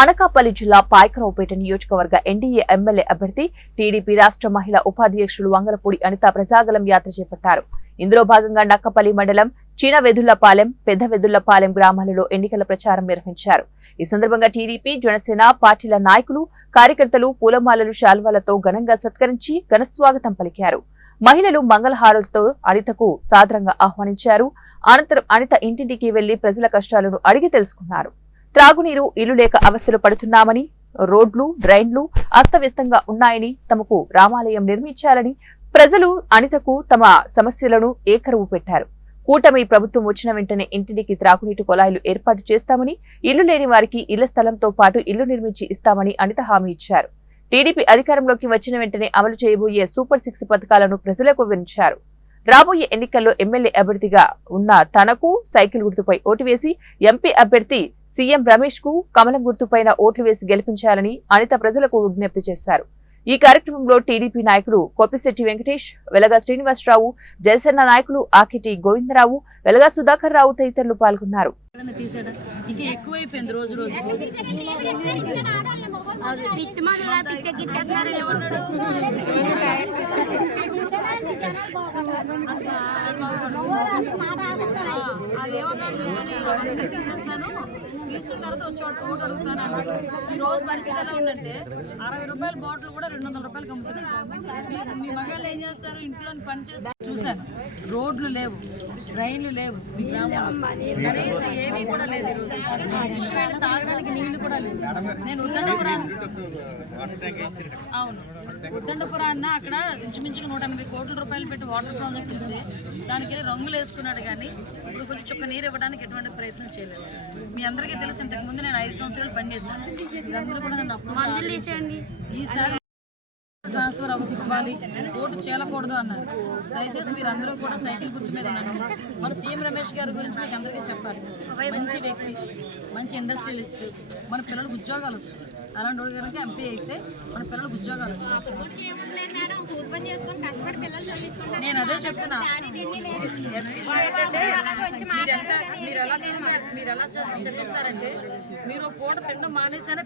అనకాపల్లి జిల్లా పాయకరావుపేట నియోజకవర్గ NDA MLA అభ్యర్థి టీడీపీ రాష్ట్ర మహిళా ఉపాధ్యక్షులు వంగలపూడి అనిత ప్రజాగలం యాత్ర చేపట్టారు. ఇందులో భాగంగా నక్కపల్లి మండలం చినవెదుళ్లపాలెం, పెద్దవెదుళ్లపాలెం గ్రామాలలో ఎన్నికల ప్రచారం నిర్వహించారు. ఈ సందర్భంగా టీడీపీ, జనసేన పార్టీల నాయకులు, కార్యకర్తలు పూలమాలలు, శాల్వాలతో ఘనంగా సత్కరించి ఘనస్వాగతం పలికారు. మహిళలు మంగళహారతులతో అనితకు సాదరంగా ఆహ్వానించారు. అనంతరం అనిత ఇంటింటికి వెళ్లి ప్రజల కష్టాలను అడిగి తెలుసుకున్నారు. త్రాగునీరు, ఇల్లు లేక అవస్థలు పడుతున్నామని, రోడ్లు, డ్రైన్లు అస్తవ్యస్తంగా ఉన్నాయని, తమకు రామాలయం నిర్మించాలని ప్రజలు అనితకు తమ సమస్యలను ఏకరువు పెట్టారు. కూటమి ప్రభుత్వం వచ్చిన వెంటనే ఇంటింటికి త్రాగునీటి కుళాయిలు ఏర్పాటు చేస్తామని, ఇల్లు లేని వారికి ఇళ్ల స్థలంతో పాటు ఇల్లు నిర్మించి ఇస్తామని అనిత హామీ ఇచ్చారు. టీడీపీ అధికారంలోకి వచ్చిన వెంటనే అమలు చేయబోయే సూపర్ 6 పథకాలను ప్రజలకు వివరించారు. రాబోయే ఎన్నికల్లో ఎమ్మెల్యే అభ్యర్థిగా ఉన్న తనకు సైకిల్ గుర్తుపై ఓటు వేసి, ఎంపీ అభ్యర్థి సీఎం రమేష్ కు కమలం గుర్తుపైన ఓట్లు వేసి గెలిపించాలని అనిత ప్రజలకు విజ్ఞప్తి చేశారు. ఈ కార్యక్రమంలో టీడీపీ నాయకులు కోపిశెట్టి వెంకటేష్, వెలగా శ్రీనివాసరావు, జనసేన నాయకులు ఆకిటి గోవిందరావు, వెలగా సుధాకర్ రావు తదితరులు పాల్గొన్నారు. తీసిన తర్వాత వచ్చి ఓటు అడుగుతాను. ఈ రోజు పరిస్థితి ఎలా ఉందంటే 60 రూపాయల బాటిల్ కూడా 200 రూపాయలకి అమ్ముతున్నారు. మీ మగాళ్ళు ఏం చేస్తారు? ఇంట్లో పని చేసి చూశాను. రోడ్లు లేవు, డ్రైన్లు లేవు, మీ గ్రామంలో కనీసం ఏమీ కూడా లేదు. ఈరోజు విషయం తాగడానికి నీళ్లు కూడా లేవు. నేను ఉద్దండపురాన్న అక్కడ ఇంచుమించుగా 180 కోట్ల రూపాయలు పెట్టి వాటర్ ప్రాజెక్ట్ ఇస్తే దానికి రంగులు వేసుకున్నాడు, కానీ ఇప్పుడు కొంచెం చుక్క నీరు ఇవ్వడానికి ఎటువంటి ప్రయత్నం చేయలేదు. మీ అందరికీ తెలుసు, ఇంతకుముందు నేను 5 సంవత్సరాలు పనిచేశాను. మీరందరూ కూడా నన్ను అప్పుడు ఈసారి ట్రాన్స్ఫర్ అవ్వాలి, ఓటు చేయకూడదు అన్నారు. దయచేసి మీరు అందరూ కూడా సైకిల్ గుర్తు మీద ఉన్నారు. మన సీఎం రమేష్ గారి గురించి మీకు అందరికీ చెప్పాలి. మంచి వ్యక్తి, మంచి ఇండస్ట్రియలిస్ట్, మన పిల్లలకు ఉద్యోగాలు వస్తాయి. అలాంటి వాడి కనుక ఎంపీ అయితే మన పిల్లలకు ఉద్యోగాలు వస్తాయి. నేను అదే చెప్తున్నా, మీరు ఎలా చదివిస్తారంటే, మీరు పూట తినడం మానేసైనా